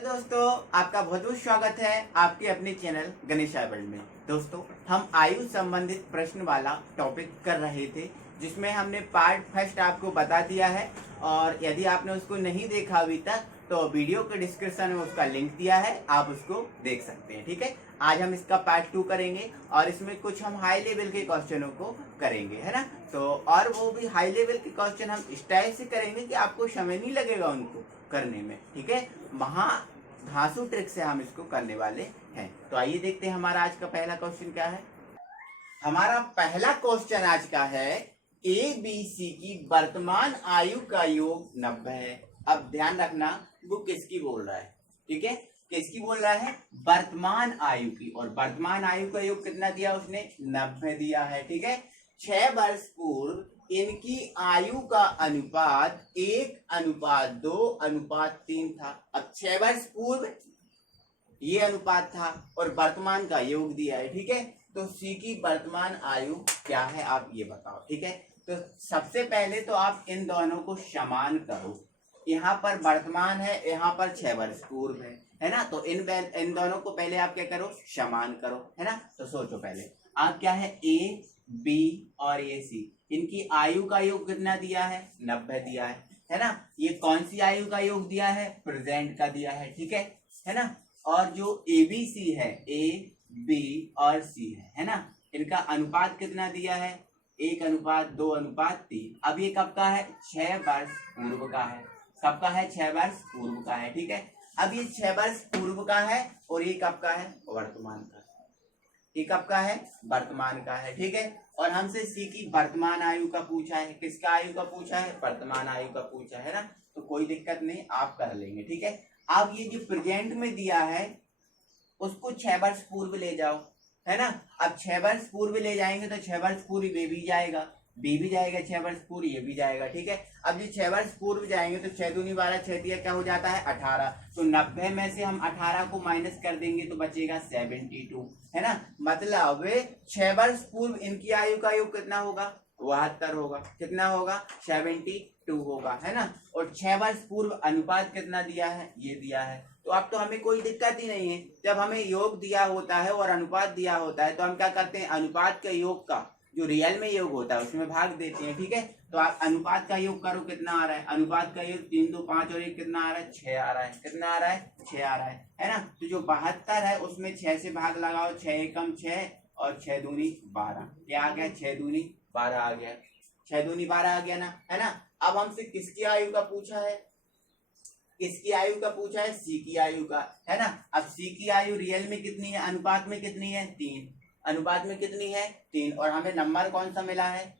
तो दोस्तों आपका बहुत बहुत स्वागत है आपके अपने चैनल गणेश वर्ल्ड में। दोस्तों हम आयु संबंधित प्रश्न वाला टॉपिक कर रहे थे जिसमें हमने पार्ट फर्स्ट आपको बता दिया है और यदि आपने उसको नहीं देखा अभी तक तो वीडियो के डिस्क्रिप्शन में उसका लिंक दिया है, आप उसको देख सकते हैं। ठीक है, आज हम इसका पार्ट 2 करेंगे और इसमें कुछ हम हाई लेवल के क्वेश्चनों को करेंगे, है ना। तो और वो भी हाई लेवल के क्वेश्चन हम इस टाइप से करेंगे कि आपको समय नहीं लगेगा उनको करने में। ठीक है, धांसू ट्रिक से हम इसको करने वाले हैं। तो आइए देखते हैं हमारा आज का पहला क्वेश्चन क्या है। हमारा पहला क्वेश्चन आज का है ए बी सी की वर्तमान आयु का योग 90 है। अब ध्यान रखना वो किसकी बोल रहा है। ठीक है, किसकी बोल रहा है? वर्तमान आयु की। और वर्तमान आयु का योग कितना दिया उसने? 90 दिया है। ठीक है, 6 वर्ष पूर्व इनकी आयु का अनुपात 1:2:3 था। अब 6 वर्ष पूर्व ये अनुपात था और वर्तमान का योग दिया है। ठीक है, तो सी की वर्तमान आयु क्या है आप ये बताओ। ठीक है, तो सबसे पहले तो आप इन दोनों को समान करो। यहाँ पर वर्तमान है, यहाँ पर 6 वर्ष पूर्व है ना। तो इन दोनों को पहले आप क्या करो? समान करो, है ना। तो सोचो पहले आप क्या है, ए बी और ए सी, इनकी आयु का योग कितना दिया है? 90 दिया है ना। ये कौन सी आयु का योग दिया है? प्रेजेंट का दिया है। ठीक है ना। और जो ए बी सी है, ए बी और सी है ना, इनका अनुपात कितना दिया है? 1:2:3। अब ये कब का है? 6 वर्ष पूर्व का है। कब का है? 6 वर्ष पूर्व का है। ठीक है, अब ये 6 वर्ष पूर्व का है और ये कब का है? वर्तमान का। ये कब का है? वर्तमान का है। ठीक है, और हमसे सी की वर्तमान आयु का पूछा है। किसका आयु का पूछा है? वर्तमान आयु का पूछा है ना। तो कोई दिक्कत नहीं, आप कर लेंगे। ठीक है, अब ये जो प्रेजेंट में दिया है उसको 6 वर्ष पूर्व ले जाओ, है ना। अब 6 वर्ष पूर्व ले जाएंगे तो 6 वर्ष पूर्व बी भी जाएगा, 6 वर्ष पूर्व ये भी जाएगा। ठीक है, अब ये 6 वर्ष पूर्व जाएंगे तो 6 दूनी 12, 6 दिया क्या हो जाता है? 18। तो 90 में से हम 18 को माइनस कर देंगे तो बचेगा 72, है ना। मतलब 6 वर्ष पूर्व इनकी आयु का योग कितना होगा? 72 होगा। कितना होगा? 72 होगा, है ना। और 6 वर्ष पूर्व अनुपात कितना दिया है? ये दिया है। तो अब तो हमें कोई दिक्कत ही नहीं है। जब हमें योग दिया होता है और अनुपात दिया होता है तो हम क्या करते हैं? अनुपात के योग का जो रियल में योग होता है उसमें भाग देते हैं। ठीक है, तो आप अनुपात का योग करो, कितना आ रहा है? अनुपात का योग 3 2 5 और 1 कितना आ रहा है? 6 आ रहा है। कितना आ रहा है? 6 आ रहा है ना। तो जो 72 है उसमें 6 से भाग लगाओ, 6 एकम 6 और 6 दूनी 12। क्या आ गया? 6 दूनी 12 आ गया। 6 दूनी 12 आ गया ना, है ना। अब हमसे किसकी आयु का पूछा है? किसकी आयु का पूछा है? सी की आयु का, है ना। अब सी की आयु रियल में कितनी है? अनुपात में कितनी है? 3। अनुपात में कितनी है? 3। और हमें नंबर कौन सा मिला है?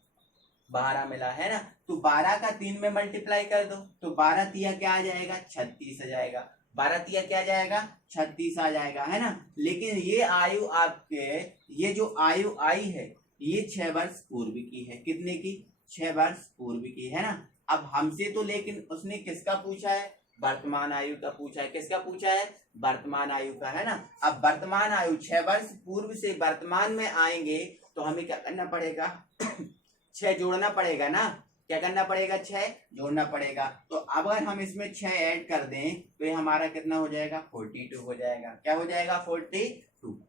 12 मिला है ना। तो 12 का 3 में मल्टीप्लाई कर दो तो 12 तिया क्या आ जाएगा? 36 आ जाएगा। 12 तिया क्या आ जाएगा? 36 आ जाएगा, है ना। लेकिन ये आयु आपके, ये जो आयु आई है ये 6 वर्ष पूर्व की है। कितने की? 6 वर्ष पूर्व की, है ना। अब हमसे तो लेकिन उसने किसका पूछा है? वर्तमान आयु का पूछा है। किसका पूछा है? वर्तमान आयु का, है ना। अब वर्तमान आयु 6 वर्ष पूर्व से वर्तमान में आएंगे तो हमें क्या करना पड़ेगा? 6 जोड़ना पड़ेगा ना। क्या करना पड़ेगा? 6 जोड़ना पड़ेगा। तो अगर हम इसमें 6 ऐड कर दें तो ये हमारा कितना हो जाएगा? 42 हो जाएगा। क्या हो जाएगा? 42।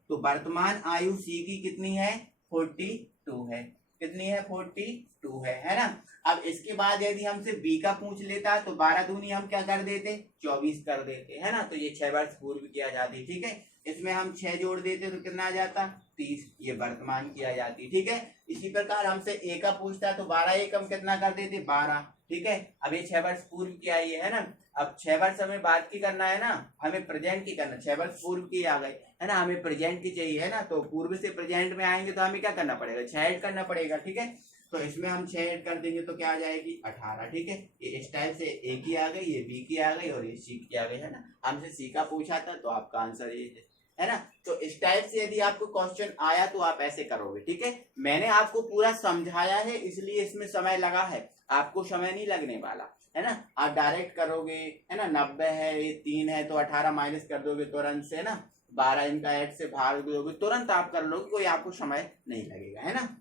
तो वर्तमान आयु सी की कितनी है? 42 है। कितनी है? 42 है ना। अब इसके बाद यदि हमसे बी का पूछ लेता तो 12 दूनी हम क्या कर देते? 24 कर देते, है ना। तो ये 6 वर्ष पूर्व की आ जाती। ठीक है, इसमें हम 6 जोड़ देते तो कितना आ जाता? 30। ये वर्तमान की आ जाती। ठीक है, इसी प्रकार हमसे ए का पूछता तो 12 एक हम कितना कर देते? 12। ठीक है, अब ये 6 वर्ष पूर्व की आई है ना। अब 6 वर्ष हमें बाद की करना है ना, हमें प्रेजेंट की करना। 6 वर्ष पूर्व की आ गई, है ना, हमें प्रेजेंट की चाहिए, है ना। तो पूर्व से प्रेजेंट में आएंगे तो हमें क्या करना पड़ेगा? 6 ऐड करना पड़ेगा। ठीक है, तो इसमें हम 6 ऐड कर देंगे तो क्या आ जाएगी? 18। ठीक है, ये इस टाइप से ए की आ गई, ये बी की आ गई और ये सी की आ गई, है ना। हमसे सी का पूछा था तो आपका आंसर ये है ना। तो इस टाइप से यदि आपको क्वेश्चन आया तो आप ऐसे करोगे। ठीक है, मैंने आपको पूरा समझाया है इसलिए इसमें समय लगा है, आपको समय नहीं लगने वाला, है ना। आप डायरेक्ट करोगे, है ना। 90 है, ये 3 है तो 18 माइनस कर दोगे तुरंत से, ना। 12 इनका 8 से भाग दोगे, तुरंत आप कर लोगे, कोई आपको समय नहीं लगेगा, है ना।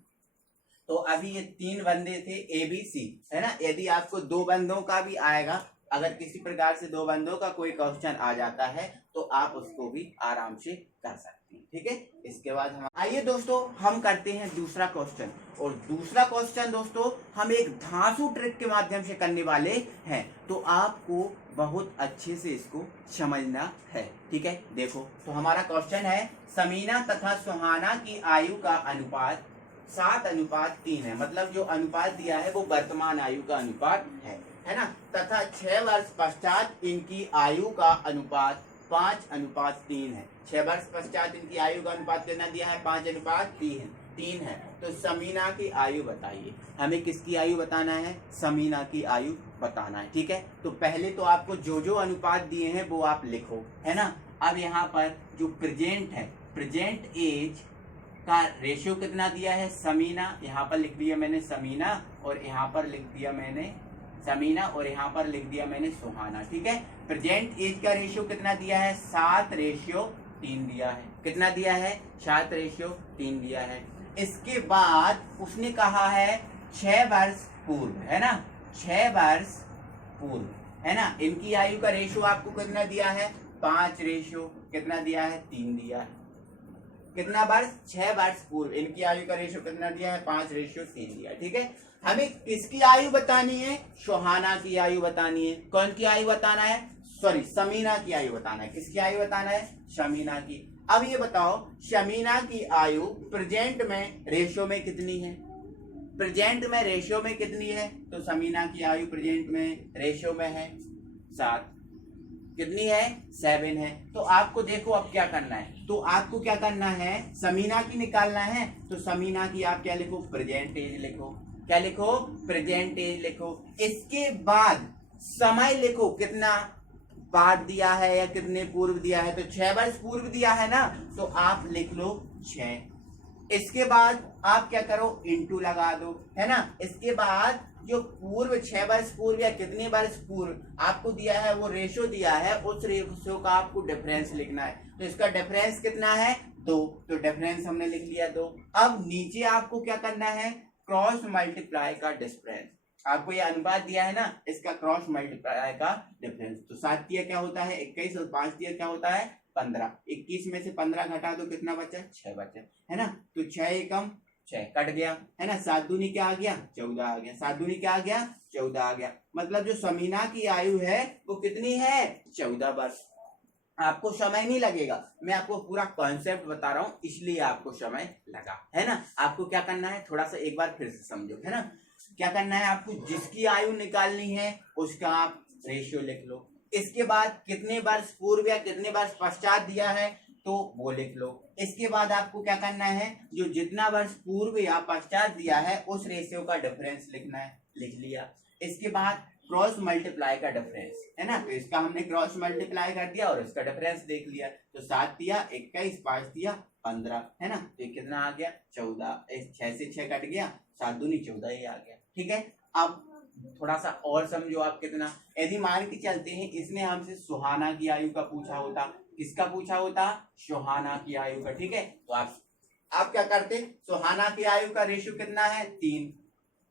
तो अभी ये 3 बंदे थे ए बी सी, है ना। यदि आपको 2 बंदों का भी आएगा अगर किसी प्रकार से दो बंदों का कोई क्वेश्चन आ जाता है तो आप उसको भी आराम से कर सकते हैं, ठीक है। इसके बाद हम आइए दोस्तों हम करते हैं दूसरा क्वेश्चन। और दूसरा क्वेश्चन दोस्तों हम एक धांसू ट्रिक के माध्यम से करने वाले हैं, तो आपको बहुत अच्छे से इसको समझना है, ठीक है। देखो तो हमारा क्वेश्चन है समीना तथा सुहाना की आयु का अनुपात 7:3 है। मतलब जो अनुपात दिया है वो वर्तमान आयु का अनुपात है ना। तथा 6 वर्ष पश्चात इनकी आयु का अनुपात 5:3 है। 6 वर्ष पश्चात इनकी आयु का अनुपात कितना दिया है? 5:3 है। तो समीना की आयु बताइए। हमें किसकी आयु बताना है? समीना की आयु बताना है, ठीक है। तो पहले तो आपको जो जो अनुपात दिए हैं वो आप लिखो, है ना। अब यहाँ पर जो प्रेजेंट है, प्रेजेंट एज का रेशियो कितना दिया है? समीना, यहाँ पर लिख दिया मैंने समीना, और यहाँ पर लिख दिया मैंने समीना, और यहाँ पर लिख दिया मैंने सुहाना, ठीक है। प्रेजेंट एज का रेशियो कितना दिया है? 7:3 दिया है। कितना दिया है? 7:3 दिया है। इसके बाद उसने कहा है 6 वर्ष पूर्व, है ना, 6 वर्ष पूर्व, है ना। इनकी आयु का रेशियो आपको कितना दिया है? 5 रेशियो कितना दिया है? 3 दिया है। कितना वर्ष? 6 वर्ष पूर्व इनकी आयु का रेशियो कितना दिया है? 5:3 दिया, ठीक है। हमें किसकी आयु बतानी है? सुहाना की आयु बतानी है। कौन की आयु बताना है? सॉरी, समीना की आयु बताना है। किसकी आयु बताना है? समीना की। अब ये बताओ समीना की आयु प्रेजेंट में रेशियो में कितनी है? प्रेजेंट में रेशियो में कितनी है? तो समीना की आयु प्रेजेंट में रेशियो में है 7। कितनी है? 7 है। तो आपको देखो अब क्या करना है। तो आपको क्या करना है? समीना की निकालना है। तो समीना की आप क्या लिखो? प्रेजेंट एज लिखो। क्या लिखो? प्रेजेंट एज लिखो। इसके बाद समय लिखो, कितना बाद दिया है या कितने पूर्व दिया है? तो 6 वर्ष पूर्व दिया है ना, तो आप लिख लो 6। इसके बाद आप क्या करो? इंटू लगा दो, है ना। इसके बाद जो पूर्व 6 वर्ष पूर्व या कितने वर्ष पूर्व आपको दिया है वो रेशो दिया है, उस रेशो का आपको डिफरेंस लिखना है। तो इसका डिफरेंस कितना है? 2। तो डिफरेंस हमने लिख लिया 2। अब नीचे आपको क्या करना है? क्रॉस मल्टीप्लाई का डिफरेंस। आपको ये अनुपात दिया है ना, इसका क्रॉस मल्टीप्लाई का डिफरेंस। तो 7 दिया क्या होता है? 21, और 5 दिया क्या होता है? 15। 21 में से 15 घटा दो, कितना बचा? 6 बचा, है ना। तो 6 एकम 6 कट गया, है ना। 7 दूनी क्या आ गया? 14 आ गया। 7 दूनी क्या आ गया? 14 आ गया। मतलब जो समीना की आयु है वो कितनी है? 14 वर्ष। आपको समय नहीं लगेगा, मैं आपको पूरा कॉन्सेप्ट बता रहा हूं, इसलिए आपको समय लगा, है ना। आपको क्या करना है? थोड़ा सा एक बार फिर से समझो, है ना। क्या करना है आपको? जिसकी आयु निकालनी है उसका आप रेशियो लिख लो। इसके बाद कितने वर्ष पूर्व या कितने वर्ष पश्चात दिया है तो वो लिख लो। इसके बाद आपको क्या करना है? जो जितना वर्ष पूर्व या पश्चात दिया है उस रेशियो का डिफरेंस लिखना है। लिख लिया। इसके बाद क्रॉस मल्टीप्लाई का डिफरेंस, है ना। तो इसका हमने क्रॉस मल्टीप्लाई कर दिया और इसका डिफरेंस देख लिया। तो 7 दिया 21, 5 दिया 15, है ना। तो कितना आ गया? 14। 6 से 6 कट गया, 7 दूनी 14 ही आ गया, ठीक है। अब थोड़ा सा और समझो आप कितना। यदि मान के चलते हैं इसने हमसे सुहाना की आयु का पूछा होता, किसका पूछा होता? सुहाना की आयु का, ठीक है। तो आप क्या करते? सुहाना की आयु का रेशियो कितना है? 3,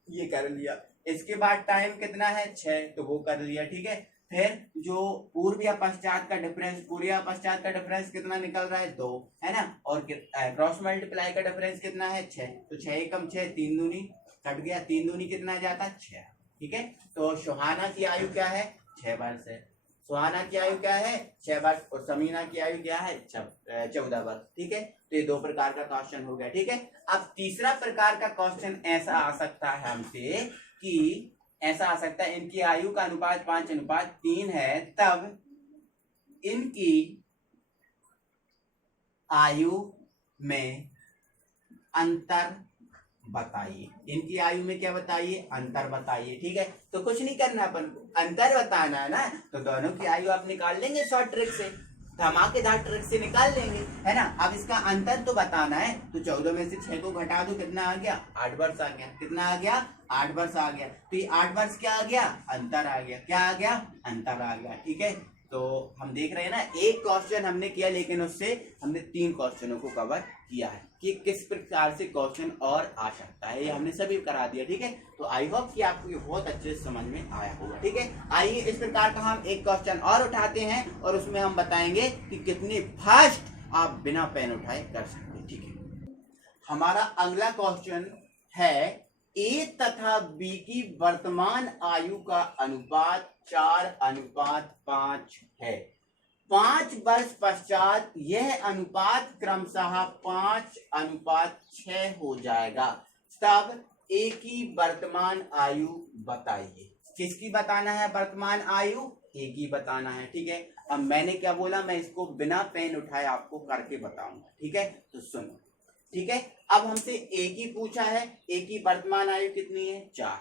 ये कर लिया। इसके बाद टाइम कितना है? 6, तो वो कर लिया, ठीक है। फिर जो पूर्व या पश्चात का डिफरेंस, पूर्व या पश्चात का डिफरेंस कितना निकल रहा है? 2, है ना। और क्रॉस मल्टीप्लाई का डिफरेंस कितना है? 6। तो 6 एकम 6, 3 दूनी कट गया, 3 दूनी कितना जाता? 6, ठीक है। तो सुहाना की आयु क्या है? 6 वर्ष है। सुहाना की आयु क्या है? 6 वर्ष। और समीना की आयु क्या है? 14 वर्ष, ठीक है। तो ये 2 प्रकार का क्वेश्चन हो गया, ठीक है। अब तीसरा प्रकार का क्वेश्चन ऐसा आ सकता है हमसे कि ऐसा आ सकता है इनकी आयु का अनुपात 5:3 है, तब इनकी आयु में अंतर बताइए। इनकी आयु में क्या बताइए? अंतर बताइए, ठीक है। तो कुछ नहीं करना, अपन को अंतर बताना है ना। तो दोनों की आयु आप निकाल लेंगे शॉर्ट ट्रिक से, धमाकेदार ट्रिक से निकाल लेंगे, है ना। अब इसका अंतर तो बताना है। तो 14 में से 6 को घटा दो, कितना आ गया? 8 वर्ष आ गया। कितना आ गया? 8 वर्ष आ गया। तो ये 8 वर्ष क्या आ गया? अंतर आ गया। क्या आ गया? अंतर आ गया, ठीक है। तो हम देख रहे हैं ना, एक क्वेश्चन हमने किया लेकिन उससे हमने 3 क्वेश्चनों को कवर किया है कि किस प्रकार से क्वेश्चन और आ सकता है, ये हमने सभी करा दिया। ठीक है, तो आई होप कि आपको ये बहुत अच्छे से समझ में आया होगा। ठीक है, आइए इस प्रकार का हम एक क्वेश्चन और उठाते हैं और उसमें हम बताएंगे कि कितने फास्ट आप बिना पेन उठाए कर सकते हैं। ठीक है, हमारा अगला क्वेश्चन है ए तथा बी की वर्तमान आयु का अनुपात 4:5 है। 5 वर्ष पश्चात यह अनुपात क्रमशः 5:6 हो जाएगा, तब ए की वर्तमान आयु बताइए। किसकी बताना है वर्तमान आयु? ए की बताना है। ठीक है, अब मैंने क्या बोला, मैं इसको बिना पेन उठाए आपको करके बताऊंगा। ठीक है, तो सुनो। ठीक है, अब हमसे ए की पूछा है, ए की वर्तमान आयु कितनी है? 4।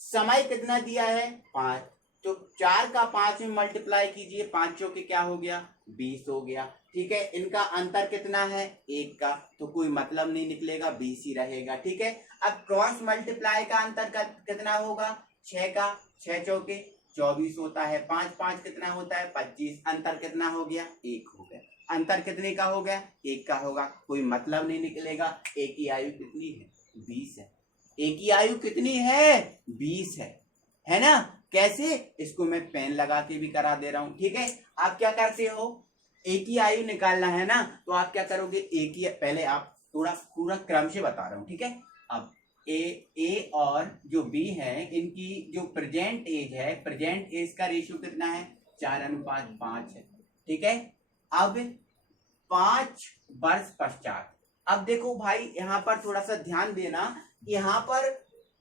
समय कितना दिया है? 5। तो 4 का 5 में मल्टीप्लाई कीजिए, 5 चौके क्या हो गया? 20 हो गया। ठीक है, इनका अंतर कितना है? 1 का, तो कोई मतलब नहीं निकलेगा, 20 ही रहेगा। ठीक है, अब क्रॉस मल्टीप्लाई का अंतर कितना होगा? 6 का, 6 चौके 24 होता है, 5 5 कितना होता है? 25। अंतर कितना हो गया? 1 हो गया। अंतर कितने का हो गया? 1 का होगा, कोई मतलब नहीं निकलेगा। ए की आयु कितनी है? 20 है। ए की आयु कितनी है? 20 है ना? कैसे? इसको मैं पेन लगा के भी करा दे रहा हूं। ठीक है, आप क्या करते हो, ए की आयु निकालना है ना, तो आप क्या करोगे, ए की पहले आप पूरा क्रम से बता रहा हूं। ठीक है, अब ए और जो बी है, इनकी जो प्रेजेंट एज है, प्रेजेंट एज का रेशियो कितना है? 4:5 है। ठीक है, अब 5 वर्ष पश्चात, अब देखो भाई यहाँ पर थोड़ा सा ध्यान देना, यहाँ पर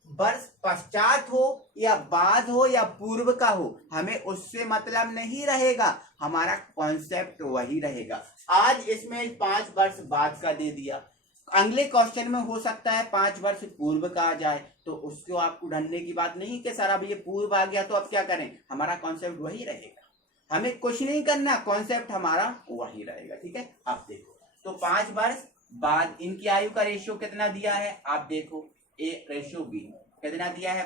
वर्ष पश्चात हो या बाद हो या पूर्व का हो, हमें उससे मतलब नहीं रहेगा, हमारा कॉन्सेप्ट वही रहेगा। आज इसमें 5 वर्ष बाद का दे दिया, अगले क्वेश्चन में हो सकता है 5 वर्ष पूर्व का आ जाए, तो उसको आपको ढूंढने की बात नहीं कि सर अब ये पूर्व आ गया तो अब क्या करें, हमारा कॉन्सेप्ट वही रहेगा, हमें कुछ नहीं करना, कॉन्सेप्ट हमारा वही रहेगा। ठीक है, आप देखो, तो 5 वर्ष बाद इनकी आयु का रेशियो कितना दिया है, आप देखो, ए रेशियो बी कितना दिया है?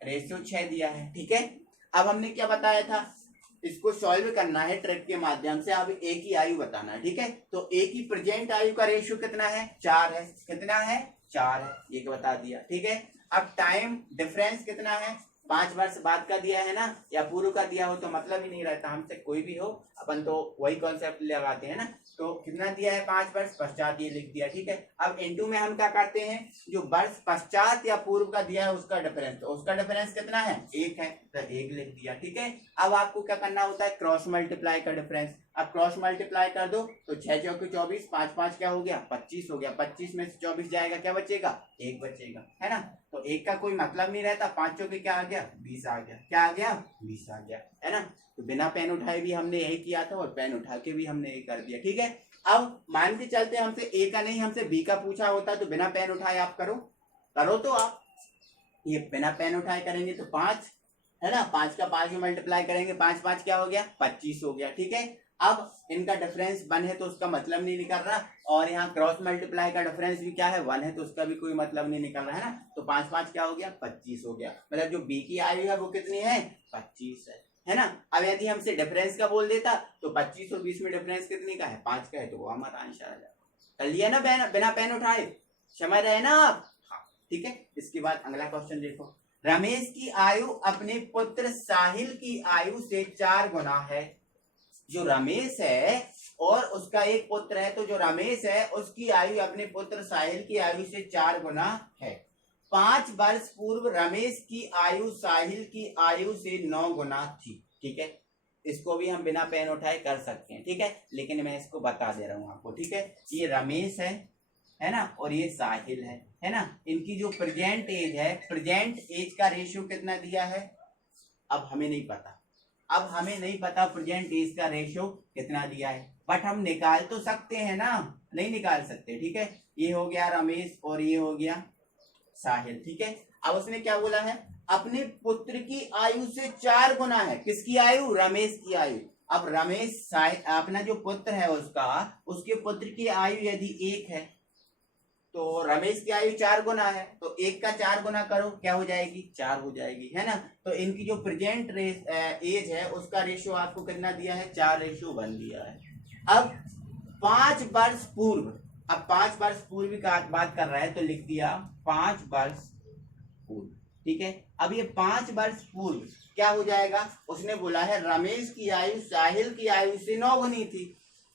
5:6 दिया है। ठीक है, अब हमने क्या बताया था, इसको सॉल्व करना है ट्रिक के माध्यम से, अब ए की आयु बताना है। ठीक है, तो ए की प्रेजेंट आयु का रेशियो कितना है? 4 है। कितना है? 4 है, ये बता दिया। ठीक है, अब टाइम डिफरेंस कितना है? 5 वर्ष बाद का दिया है ना, या पूर्व का दिया हो तो मतलब ही नहीं रहता, हमसे कोई भी हो अपन तो वही कॉन्सेप्ट लगाते हैं ना। तो कितना दिया है? 5 वर्ष पश्चात, ये लिख दिया। ठीक है, अब इनटू में हम क्या करते हैं, जो वर्ष पश्चात या पूर्व का दिया है उसका डिफरेंस, तो उसका डिफरेंस कितना है? 1 है, तो 1 लिख दिया। ठीक है, अब आपको क्या करना होता है, क्रॉस मल्टीप्लाई का डिफरेंस। अब क्रॉस मल्टीप्लाई कर दो तो 6 चौके 24, 5 5 क्या हो गया? 25 हो गया। 25 में से 24 जाएगा, क्या बचेगा? 1 बचेगा, है ना। तो 1 का कोई मतलब नहीं रहता, 5 चौके क्या आ गया? 20 आ गया। क्या आ गया? 20 आ गया, है ना। तो बिना पेन उठाए भी हमने यही किया था और पेन उठा के भी हमने यही कर दिया। ठीक है, अब मान के चलते हमसे ए का नहीं, हमसे बी का पूछा होता तो बिना पेन उठाए आप करो तो आप ये बिना पेन उठाए करेंगे तो 5 है ना, 5 का 5 में मल्टीप्लाई करेंगे, 5 5 क्या हो गया? 25 हो गया। ठीक है, अब इनका डिफरेंस 1 है तो उसका मतलब नहीं निकल रहा, और यहाँ क्रॉस मल्टीप्लाई का डिफरेंस भी क्या है? 1 है, तो उसका भी कोई मतलब नहीं निकल रहा, है ना। तो 5 5 क्या हो गया? 25 हो गया। मतलब जो बी की आयु है वो कितनी है? 25 है ना। अब यदि हमसे डिफरेंस का बोल देता तो 25 और 20 में डिफरेंस कितने का है? 5 का है, तो वो हमारा आंसर आ जाएगा। कर लिया ना बिना पेन उठाए, समझ रहे ना आप? हाँ, ठीक है। इसके बाद अगला क्वेश्चन देखो, रमेश की आयु अपने पुत्र साहिल की आयु से 4 गुना है। जो रमेश है और उसका एक पुत्र है, तो जो रमेश है उसकी आयु अपने पुत्र साहिल की आयु से 4 गुना है। 5 वर्ष पूर्व रमेश की आयु साहिल की आयु से 9 गुना थी। ठीक है, इसको भी हम बिना पेन उठाए कर सकते हैं। ठीक है, लेकिन मैं इसको बता दे रहा हूं आपको। ठीक है, ये रमेश है ना, और ये साहिल है ना। इनकी जो प्रेजेंट एज है, प्रेजेंट एज का रेशियो कितना दिया है? अब हमें नहीं पता प्रेजेंट एज का रेशियो कितना दिया है, बट हम निकाल तो सकते हैं ना, नहीं निकाल सकते। ठीक है, ये हो गया रमेश और ये हो गया साहिल। ठीक है, अब उसने क्या बोला है? अपने पुत्र की आयु से 4 गुना है। किसकी आयु? रमेश की आयु। अब रमेश अपना जो पुत्र है उसके पुत्र की आयु यदि 1 है तो रमेश की आयु 4 गुना है, तो 1 का 4 गुना करो, क्या हो जाएगी? 4 हो जाएगी, है ना। तो इनकी जो प्रेजेंट एज है उसका रेशियो आपको कितना दिया है? 4:1 दिया है। अब 5 वर्ष पूर्व, अब 5 वर्ष पूर्व का बात कर रहा है तो लिख दिया 5 वर्ष पूर्व, ठीक है। अब ये 5 वर्ष पूर्व क्या हो जाएगा? उसने बोला है रमेश की आयु साहिल की आयु से 9 गुनी थी।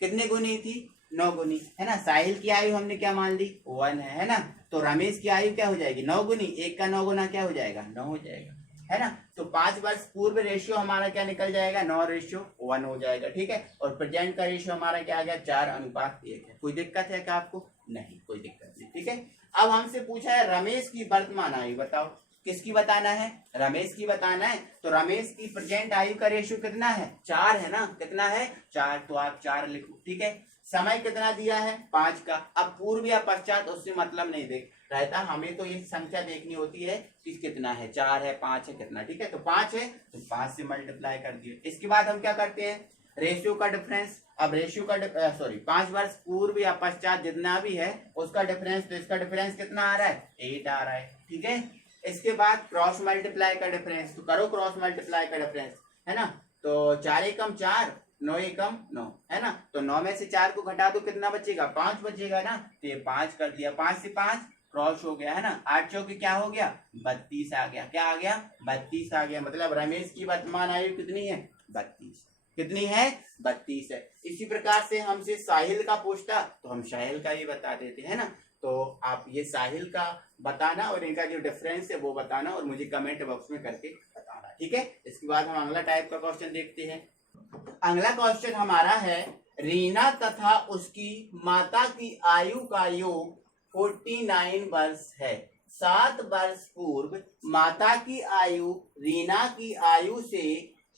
कितने गुनी थी? 9 गुनी, है ना। साहिल की आयु हमने क्या मान ली? 1 है ना। तो रमेश की आयु क्या हो जाएगी? 9 गुनी, 1 का 9 गुना क्या हो जाएगा? 9 हो जाएगा, है ना। तो 5 वर्ष पूर्व रेशियो हमारा क्या निकल जाएगा? 9:1 हो जाएगा, ठीक है। और प्रेजेंट का रेशियो हमारा क्या आ गया? 4:1 है। कोई दिक्कत है क्या आपको? नहीं, कोई दिक्कत नहीं, ठीक है। अब हमसे पूछा है रमेश की वर्तमान आयु बताओ। किसकी बताना है? रमेश की बताना है। तो रमेश की प्रेजेंट आयु का रेशियो कितना है? 4 है ना। कितना है? 4, तो आप 4 लिखो, ठीक है। समय कितना दिया है? 5 का। अब पूर्व या पश्चात उससे मतलब नहीं देख रहता, हमें तो ये संख्या देखनी होती है कि कितना है, 4 है, 5 है, कितना, ठीक है। तो 5 है तो 5 से मल्टीप्लाई कर दिए। इसके बाद हम क्या करते हैं? रेशियो का डिफरेंस। अब रेशियो का 5 वर्ष पूर्व या पश्चात जितना भी है उसका डिफरेंस, तो इसका डिफरेंस कितना आ रहा है? 8 आ रहा है, ठीक है। इसके बाद क्रॉस मल्टीप्लाई का डिफरेंस, तो करो क्रॉस मल्टीप्लाई का डिफरेंस, है ना। तो 4 एकम 4, 9 एकम 9, है ना। तो 9 में से 4 को घटा दो, कितना बचेगा? 5 बचेगा ना। तो ये 5 कर दिया, 5 से 5 क्रॉस हो गया, है ना। 8 चौके क्या हो गया? 32 आ गया। क्या आ गया? 32 आ गया। मतलब रमेश की वर्तमान आयु कितनी है? 32। कितनी है? 32 है। इसी प्रकार से हमसे साहिल का पूछता तो हम साहिल का ही बता देते, है ना। तो आप ये साहिल का बताना और इनका जो डिफरेंस है वो बताना और मुझे कमेंट बॉक्स में करके बताना, ठीक है। इसके बाद हम अगला टाइप का क्वेश्चन देखते हैं। अगला क्वेश्चन हमारा है रीना तथा उसकी माता की आयु का योग 49 वर्ष है। 7 वर्ष पूर्व माता की आयु रीना की आयु से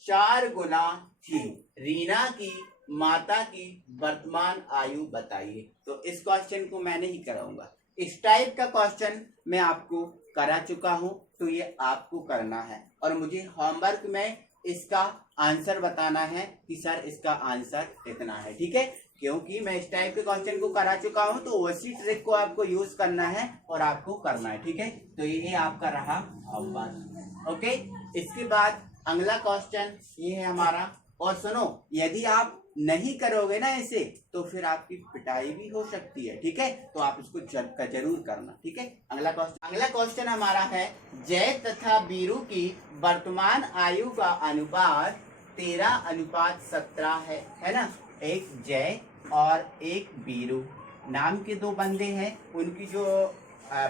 4 गुना थी। रीना की माता की वर्तमान आयु बताइए। तो इस क्वेश्चन को मैं नहीं कराऊंगा, इस टाइप का क्वेश्चन मैं आपको करा चुका हूं, तो ये आपको करना है और मुझे होमवर्क में इसका आंसर बताना है कि सर इसका आंसर कितना है, ठीक है। क्योंकि मैं इस टाइप के क्वेश्चन को करा चुका हूं तो उसी ट्रिक को आपको यूज करना है और आपको करना है, ठीक है। तो ये आपका रहा होमवर्क, ओके। इसके बाद अगला क्वेश्चन ये है हमारा। और सुनो, यदि आप नहीं करोगे ना इसे तो फिर आपकी पिटाई भी हो सकती है, ठीक है। तो आप इसको जरूर करना, ठीक है। अगला क्वेश्चन हमारा है जय तथा बीरू की वर्तमान आयु का अनुपात 13:17 है ना। एक जय और एक बीरू नाम के 2 बंदे हैं, उनकी जो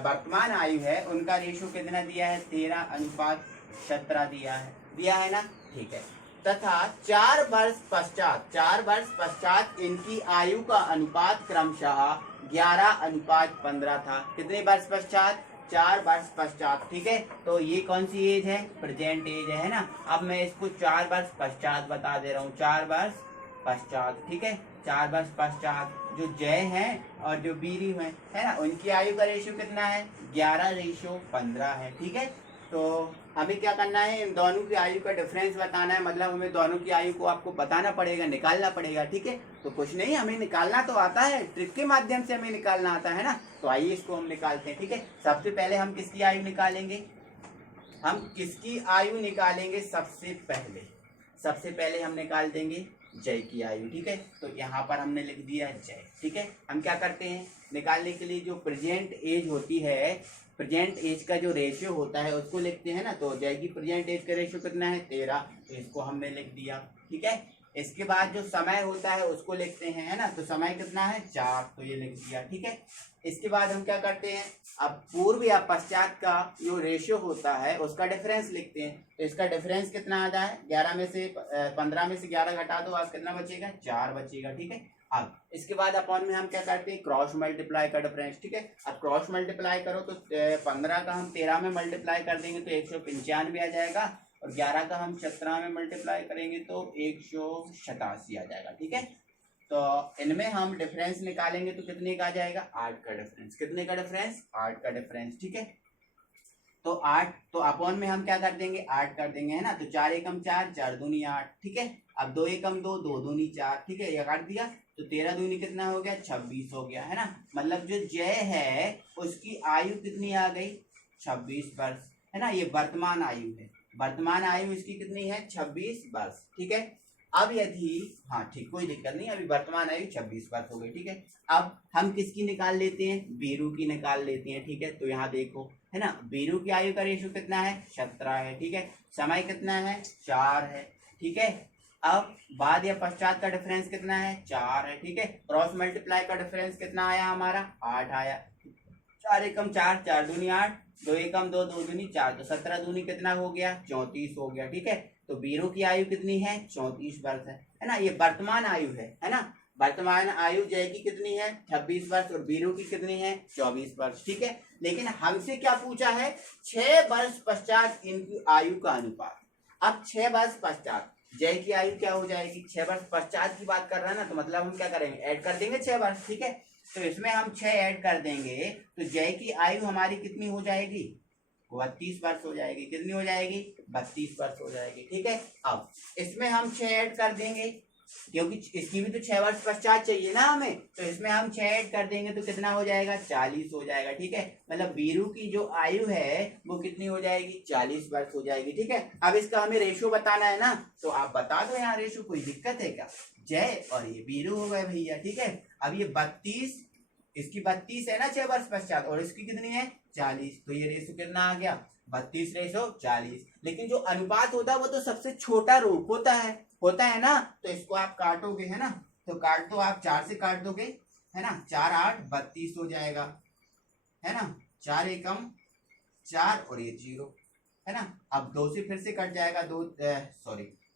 वर्तमान आयु है उनका रेशियो कितना दिया है? 13:17 दिया है ना, ठीक है। तथा 4 वर्ष पश्चात इनकी आयु का अनुपात क्रमशः 11:15 था। कितने वर्ष पश्चात? 4 वर्ष पश्चात, ठीक है। तो ये कौन सी एज है? प्रेजेंट एज है ना। अब मैं इसको 4 वर्ष पश्चात बता दे रहा हूँ, 4 वर्ष पश्चात, ठीक है। 4 वर्ष पश्चात जो जय है और जो बीरी है ना, उनकी आयु का रेशियो कितना है? 11:15 है, ठीक है। तो हमें क्या करना है? इन दोनों की आयु का डिफरेंस बताना है, मतलब हमें दोनों की आयु को आपको बताना पड़ेगा, निकालना पड़ेगा, ठीक है। तो कुछ नहीं, हमें निकालना तो आता है, ट्रिक के माध्यम से हमें निकालना आता है ना। तो आइए इसको हम निकालते हैं, ठीक है। सबसे पहले हम किसकी आयु निकालेंगे? सबसे पहले हम निकाल देंगे जय की आयु, ठीक है। तो यहाँ पर हमने लिख दिया जय, ठीक है। हम क्या करते हैं निकालने के लिए? जो प्रेजेंट एज होती है, प्रेजेंट एज का जो रेशियो होता है उसको लिखते हैं ना। तो जय की प्रेजेंट एज का रेशियो कितना है? 13, तो इसको हमने लिख दिया, ठीक है। इसके बाद जो समय होता है उसको लिखते हैं, है ना। तो समय कितना है? 4, तो ये लिख दिया, ठीक है। इसके बाद हम क्या करते हैं? अब पूर्व या पश्चात का जो रेशियो होता है उसका डिफरेंस लिखते हैं। तो इसका डिफरेंस कितना आता है? 15 में से 11 घटा दो, आज कितना बचेगा? 4 बचेगा, ठीक है। अब इसके बाद अपॉन में हम क्या करते हैं? क्रॉस मल्टीप्लाई का डिफरेंस, ठीक है। अब क्रॉस मल्टीप्लाई करो तो 15 का हम 13 में मल्टीप्लाई कर देंगे तो 195 आ जाएगा, और 11 का हम 17 में मल्टीप्लाई करेंगे तो 187 आ जाएगा, ठीक है। तो इनमें हम डिफरेंस निकालेंगे तो कितने का आ जाएगा? 8 का डिफरेंस। कितने का डिफरेंस? 8 का डिफरेंस, ठीक है। तो 8, तो अपॉन में हम क्या कर देंगे? 8 कर देंगे, है ना। तो 4 एकम 4, 4 दूनी 8, ठीक है। अब 2 एकम 2, 2 दूनी 4, ठीक है, ये काट दिया तो 13 दूनी कितना हो गया, 26 हो गया, है ना। मतलब जो जय है उसकी आयु कितनी आ गई, 26 वर्ष, है ना। ये वर्तमान आयु है, वर्तमान आयु इसकी कितनी है, 26 वर्ष, ठीक है। अब यदि, हाँ ठीक, कोई दिक्कत नहीं, अभी वर्तमान आयु 26 वर्ष हो गई, ठीक है। अब हम किसकी निकाल लेते हैं, वीरू की निकाल लेते हैं, ठीक है। तो यहाँ देखो, है ना, वीरू की आयु का रेशो कितना है, 17 है, ठीक है। समय कितना है, 4 है, ठीक है। अब बाद या पश्चात का डिफरेंस कितना है, 4 है, ठीक है। क्रॉस मल्टीप्लाई का डिफरेंस कितना आया हमारा, 8 आया। 4 एकम 4, 4 दूनी 8, 2 एकम 2, 2 दूनी 4, तो 17 दूनी कितना हो गया, 34 हो गया, ठीक है। तो वीरू की आयु कितनी है, 34 वर्ष है ना। ये वर्तमान आयु है ना। वर्तमान आयु जय की कितनी है, 26 वर्ष, और वीरू की कितनी है, 24 वर्ष, ठीक है। लेकिन हमसे क्या पूछा है, 6 वर्ष पश्चात इनकी आयु का अनुपात। अब 6 वर्ष पश्चात जय की आयु क्या हो जाएगी, 6 वर्ष पश्चात की बात कर रहा है ना, तो मतलब हम क्या करेंगे, ऐड कर देंगे 6 वर्ष, ठीक है। तो इसमें हम 6 ऐड कर देंगे तो जय की आयु हमारी कितनी हो जाएगी, 32 वर्ष हो जाएगी। कितनी हो जाएगी, 32 वर्ष हो जाएगी, ठीक है। अब इसमें हम 6 ऐड कर देंगे, क्योंकि इसकी भी तो 6 वर्ष पश्चात चाहिए ना हमें, तो इसमें हम 6 ऐड कर देंगे तो कितना हो जाएगा, 40 हो जाएगा, ठीक है। मतलब वीरू की जो आयु है वो कितनी हो जाएगी, 40 वर्ष हो जाएगी, ठीक है। अब इसका हमें रेशो बताना है ना, तो आप बता दो यहाँ रेशो, कोई दिक्कत है क्या। जय और ये वीरू हो गए भैया, ठीक है। अब ये 32, इसकी 32 है ना 6 वर्ष पश्चात, और इसकी कितनी है, 40, तो ये रेशो कितना आ गया, 32 रेशो 40। लेकिन जो अनुपात होता है वो तो सबसे छोटा रूप होता है ना। तो इसको आप काटोगे, है ना, तो काट दो आप, 4 से काट दोगे, है ना, 4 8 32 हो जाएगा, है ना। 4 एकम 4 और ये 0, है ना। अब 2 से फिर से कट जाएगा,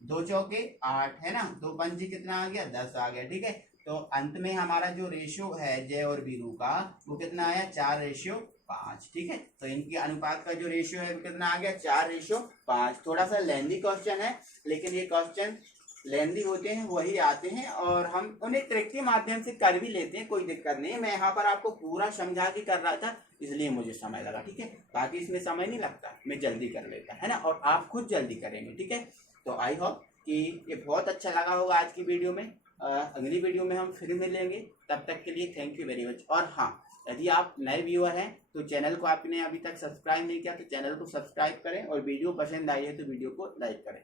2 चौके 8, है ना, 2 पंजे कितना आ गया, 10 आ गया, ठीक है। तो अंत में हमारा जो रेशियो है जय और वीरू का वो कितना आया, 4:5, ठीक है। तो इनकी अनुपात का जो रेशियो है वो कितना आ गया, 4:5। थोड़ा सा लेंदी क्वेश्चन है, लेकिन ये क्वेश्चन लेंदी होते हैं वही आते हैं, और हम उन्हें ट्रिक के माध्यम से कर भी लेते हैं, कोई दिक्कत नहीं है। मैं यहाँ पर आपको पूरा समझा के कर रहा था, इसलिए मुझे समय लगा, ठीक है। बाकी इसमें समय नहीं लगता, मैं जल्दी कर लेता, है ना, और आप खुद जल्दी करेंगे, ठीक है। तो आई होप कि ये बहुत अच्छा लगा होगा आज की वीडियो में। अगली वीडियो में हम फिर मिलेंगे, तब तक के लिए थैंक यू वेरी मच। और हाँ, यदि आप नए व्यूअर हैं तो चैनल को आपने अभी तक सब्सक्राइब नहीं किया तो चैनल को सब्सक्राइब करें, और वीडियो पसंद आई है तो वीडियो को लाइक करें।